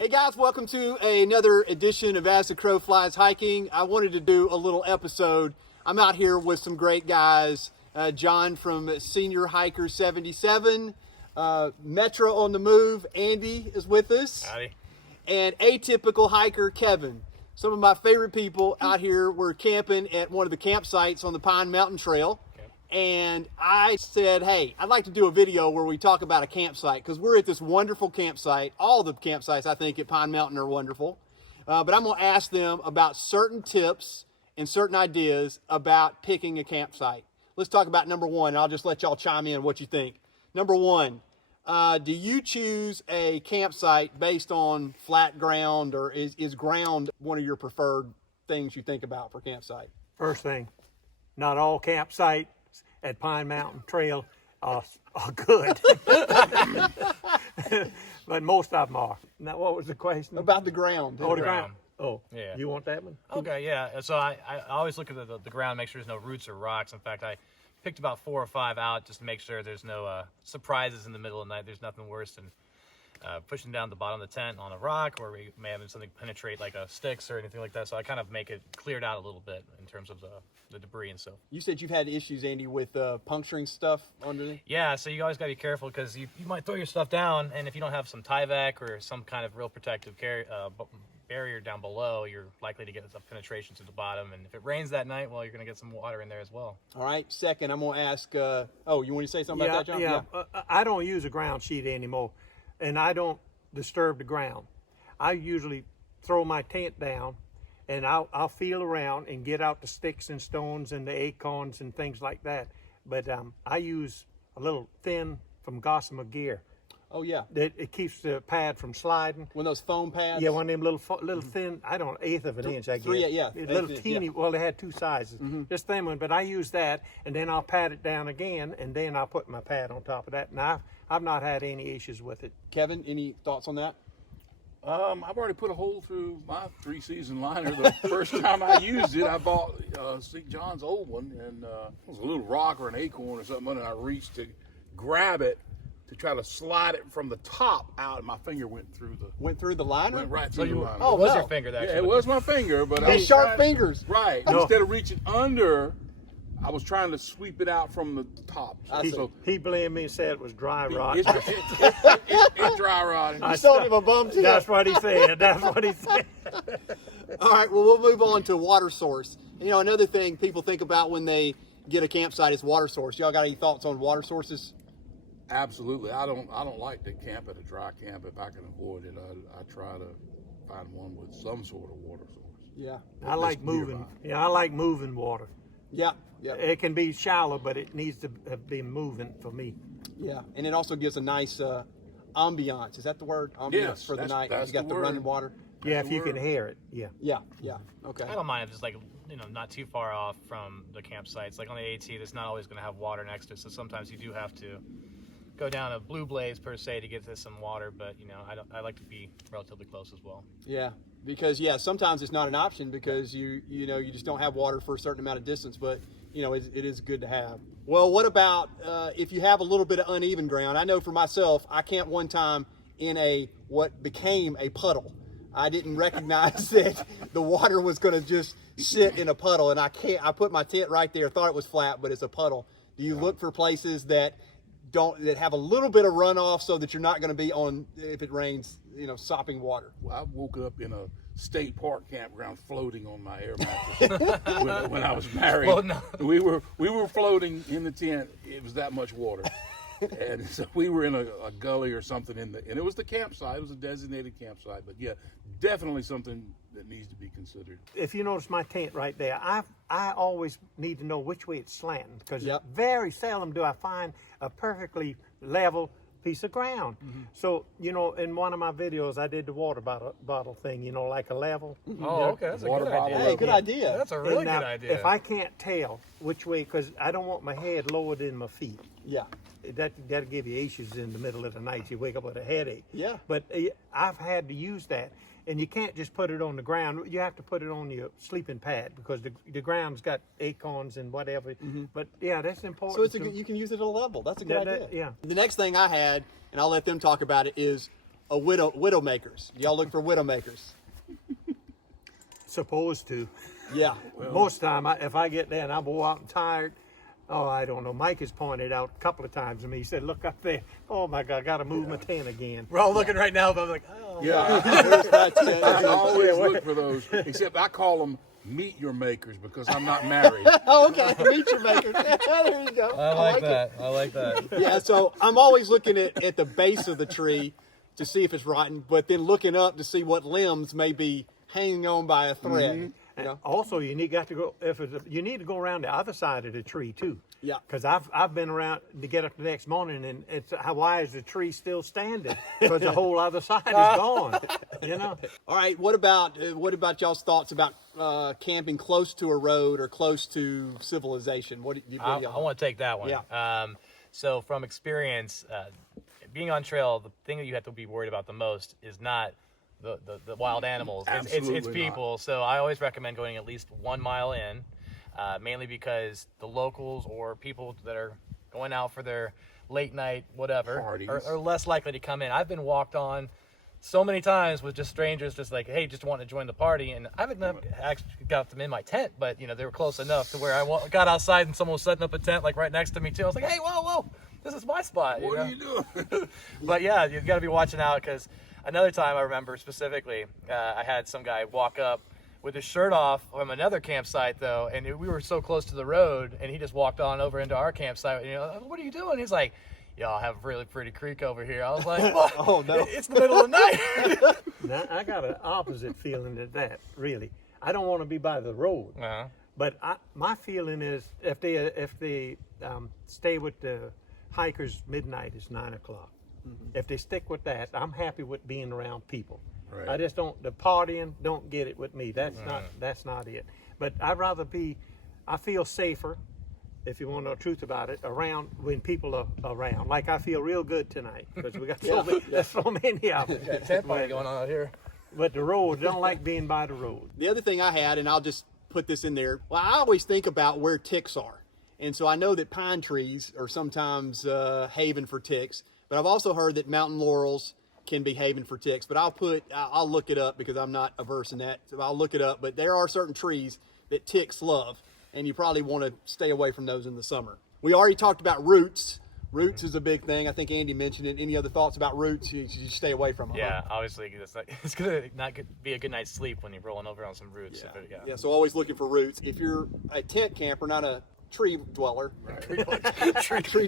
Hey guys, welcome to another edition of As the Crow Flies Hiking. I wanted to do a little episode. I'm out here with some great guys. John from Senior Hiker 77, Metro on the Move, Andy is with us. Howdy. And Atypical Hiker, Kevin. Some of my favorite people out here. We're camping at one of the campsites on the Pine Mountain Trail. And I said, hey, I'd like to do a video where we talk about a campsite because we're at this wonderful campsite. All the campsites, I think, at Pine Mountain are wonderful. But I'm going to ask them about certain tips and certain ideas about picking a campsite. Let's talk about number one. I'll just let y'all chime in what you think. Number one, do you choose a campsite based on flat ground, or is ground one of your preferred things you think about for campsite? First thing, not all campsites at Pine Mountain Trail are good, but most of them are. Now, what was the question? About the ground. Oh, the ground. Oh, Yeah. You want that one? Okay, yeah. So I always look at the ground, make sure there's no roots or rocks. In fact, I picked about 4 or 5 out just to make sure there's no surprises in the middle of the night. There's nothing worse than pushing down the bottom of the tent on a rock, or we may have something penetrate like a sticks or anything like that. So I kind of make it cleared out a little bit in terms of the debris and stuff. You said you've had issues, Andy, with puncturing stuff underneath? Yeah, so you always got to be careful because you might throw your stuff down, and if you don't have some Tyvek or some kind of real protective barrier down below, you're likely to get some penetration to the bottom. And if it rains that night, well, you're going to get some water in there as well. All right. Second, I'm going to ask, oh, you want to say something about that, John? Yeah. I don't use a ground sheet anymore, and I don't disturb the ground. I usually throw my tent down, and I'll feel around and get out the sticks and stones and the acorns and things like that. But I use a little thin from Gossamer Gear. Oh, yeah. It keeps the pad from sliding. One of those foam pads? Yeah, one of them little thin, I don't know, 1/8 of an inch, I guess. Yeah. Little teeny, yeah. well, they had 2 sizes. Just thin one, but I use that, and then I'll pat it down again, and then I'll put my pad on top of that. And I've not had any issues with it. Kevin, any thoughts on that? I've already put a hole through my 3-season liner. The first time I used it, I bought St. John's old one, and it was a little rock or an acorn or something, and I reached to grab it to try to slide it from the top out, and my finger went through the liner? Went right through the liner. Oh, It was wow. your finger that Yeah, actually it was my finger, but I These was sharp fingers. Right. No. Instead of reaching under, I was trying to sweep it out from the top. So He blamed me and said it was dry rot. it's dry rotting. You sold him a bum too. That's what he said. That's what he said. All right, well, we'll move on to water source. You know, another thing people think about when they get a campsite is water source. Y'all got any thoughts on water sources? Absolutely. I don't like to camp at a dry camp. If I can avoid it, I try to find one with some sort of water source. Yeah. I like moving. nearby. Yeah, I like moving water. Yeah. It can be shallow, but it needs to be moving for me. Yeah, and it also gives a nice ambiance. Is that the word? Ambiance Yes, for the that's- night. that's You got the the running word. water. Yeah, That's if the you can word. hear it. Yeah. Yeah. Okay. I don't mind if it's like, not too far off from the campsites. Like on the AT, there's not always going to have water next to it, so sometimes you do have to go down a blue blaze per se to get to some water. But I like to be relatively close as well. Yeah, because sometimes it's not an option because you just don't have water for a certain amount of distance, but it is good to have. Well, what about if you have a little bit of uneven ground? I know for myself, I camped one time in what became a puddle. I didn't recognize that the water was going to just sit in a puddle, and I put my tent right there, thought it was flat, but it's a puddle. Do you look for places that have a little bit of runoff so that you're not going to be on, if it rains, sopping water? Well, I woke up in a state park campground floating on my air mattress when I was married. Well, no. We were floating in the tent. It was that much water. And so we were in a gully or something and it was the campsite. It was a designated campsite. But yeah, definitely something that needs to be considered. If you notice my tent right there, I always need to know which way it's slanting because Yep. very seldom do I find a perfectly level piece of ground. So, in one of my videos, I did the water bottle thing, like a level. Oh, okay, that's a Water good bottle. idea. Hey, good idea. That's a really And now, good idea. If I can't tell which way, because I don't want my head lower than my feet. Yeah. That'll give you issues in the middle of the night. You wake up with a headache. Yeah. But I've had to use that. And you can't just put it on the ground. You have to put it on your sleeping pad because the ground's got acorns and whatever. But yeah, that's important. So you can use it at a level. That's a good idea. Yeah. The next thing I had, and I'll let them talk about it, is a widowmakers? Do y'all look for widowmakers? Supposed to. Yeah. Most of the time, if I get there and I'm wore out and tired, oh, I don't know. Mike has pointed out a couple of times to me. He said, look up there. Oh, my God, I got to move my tent again. We're all looking right now, but I'm like, oh. Yeah, I always look for those. Except I call them meet your makers because I'm not married. Oh, okay. Meet your makers. There you go. I like that. I like that. Yeah, so I'm always looking at the base of the tree to see if it's rotten, but then looking up to see what limbs may be hanging on by a thread. And You know? also, you need you need to go around the other side of the tree too. Yeah. Because I've been around to get up the next morning, and it's why is the tree still standing? Because the whole other side is gone. You know. All right. What about y'all's thoughts about camping close to a road or close to civilization? What do I y'all? want to take that one. Yeah. So from experience, being on trail, the thing that you have to be worried about the most is not the wild animals. It's Absolutely people. So I always recommend going at least 1 mile in, mainly because the locals or people that are going out for their late night whatever are less likely to come in. I've been walked on so many times with just strangers, just like, hey, just wanting to join the party, and I haven't actually got them in my tent, but you know they were close enough to where I got outside and someone was setting up a tent like right next to me too. I was like, hey, whoa, this is my spot. What are you doing? But yeah, you got to be watching out because another time I remember specifically, I had some guy walk up with his shirt off from another campsite though, and we were so close to the road, and he just walked on over into our campsite. You know, what are you doing? He's like, y'all have a really pretty creek over here. I was like, what? Oh no, it's the middle of the night. Now, I got an opposite feeling to that. Really, I don't want to be by the road. Uh-huh. But my feeling is if they stay with the hikers, midnight is 9 o'clock. Mm-hmm. If they stick with that, I'm happy with being around people. Right. I just don't the partying. Don't get it with me. That's not it. But I'd rather be. I feel safer, if you want to know the truth about it, around when people are around. Like I feel real good tonight because we got so many of them. Got a tent party going on out here. But the road, don't like being by the road. The other thing I had, and I'll just put this in there. Well, I always think about where ticks are, and so I know that pine trees are sometimes haven for ticks. But I've also heard that mountain laurels can be haven for ticks. But I'll look it up because I'm not averse in that. So I'll look it up. But there are certain trees that ticks love, and you probably want to stay away from those in the summer. We already talked about roots. Roots is a big thing. I think Andy mentioned it. Any other thoughts about roots? You stay away from them. Yeah, obviously it's gonna not be a good night's sleep when you're rolling over on some roots. Yeah. So always looking for roots. If you're a tent camper, not a tree dweller, tree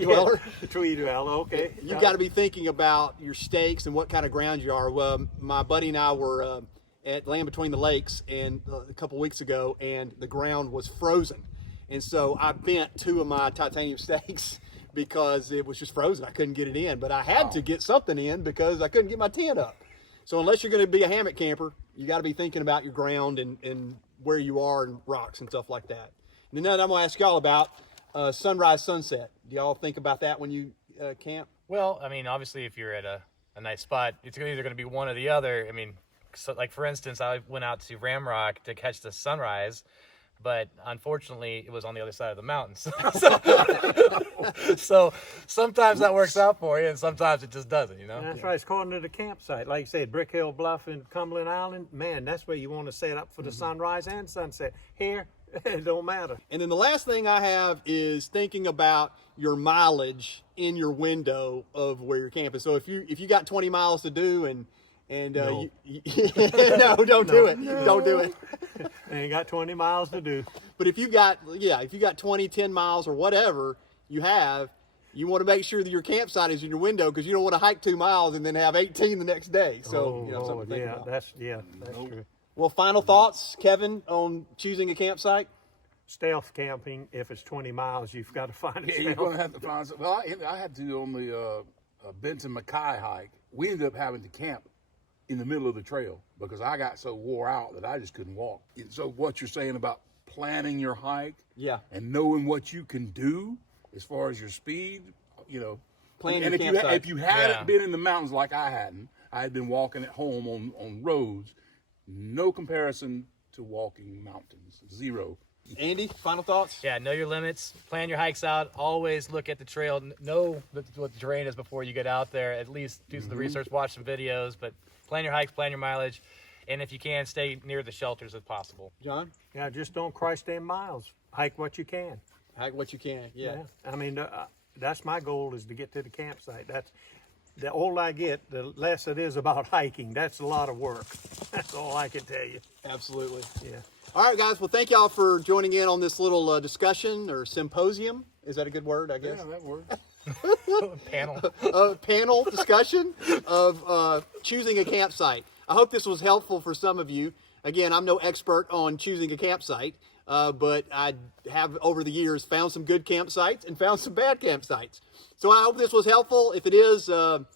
dweller, Tree dweller. Okay. you got to be thinking about your stakes and what kind of ground you are. Well, my buddy and I were at Land Between the Lakes and a couple weeks ago, and the ground was frozen, and so I bent 2 of my titanium stakes because it was just frozen. I couldn't get it in, but I had to get something in because I couldn't get my tent up. So unless you're going to be a hammock camper, you got to be thinking about your ground and where you are and rocks and stuff like that. And then I'm going to ask y'all about sunrise, sunset. Do y'all think about that when you camp? Well, I mean, obviously, if you're at a nice spot, it's either going to be one or the other. I mean, so, like for instance, I went out to Ramrock to catch the sunrise, but unfortunately, it was on the other side of the mountains. So sometimes that works out for you, and sometimes it just doesn't. You know. That's right. It's according to the campsite. Like you said, Brick Hill Bluff and Cumberland Island. Man, that's where you want to set up for the sunrise and sunset. Here, it don't matter. And then the last thing I have is thinking about your mileage in your window of where you're camping. So if you got 20 miles to do and No. no, don't do it. Don't do it. Ain't got 20 miles to do. But if you got 20, 10 miles or whatever you have, you want to make sure that your campsite is in your window because you don't want to hike 2 miles and then have 18 the next day. So something to think about. That's true. Well, final thoughts, Kevin, on choosing a campsite? Stealth camping, if it's 20 miles, you've got to find Yeah, it. you're going to have to find some. Well, I had to on the Benton Mackay hike. We ended up having to camp in the middle of the trail because I got so wore out that I just couldn't walk. So what you're saying about planning your hike, and knowing what you can do as far as your speed, Plan and your campsite. if you hadn't been in the mountains like I had been walking at home on roads. No comparison to walking mountains. Zero. Andy, final thoughts? Yeah, know your limits, plan your hikes out, always look at the trail, know what the terrain is before you get out there, at least do some research, watch some videos, but plan your hikes, plan your mileage, and if you can, stay near the shelters if possible. John? Yeah, just don't cross 10 miles. Hike what you can. Hike what you can, yeah. I mean, that's my goal, is to get to the campsite. The older I get, the less it is about hiking. That's a lot of work. That's all I can tell you. Absolutely. Yeah. All right, guys. Well, thank y'all for joining in on this little discussion or symposium. Is that a good word, I guess? Yeah, that works. Panel. Panel discussion of choosing a campsite. I hope this was helpful for some of you. Again, I'm no expert on choosing a campsite, but I have over the years found some good campsites and found some bad campsites. So I hope this was helpful. If it is,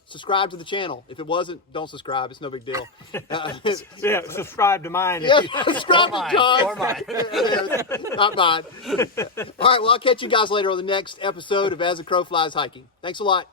subscribe to the channel. If it wasn't, don't subscribe. It's no big deal. Yeah, subscribe to mine. Yeah, subscribe to John. Or mine. Not mine. All right, well, I'll catch you guys later on the next episode of As the Crow Flies Hiking. Thanks a lot.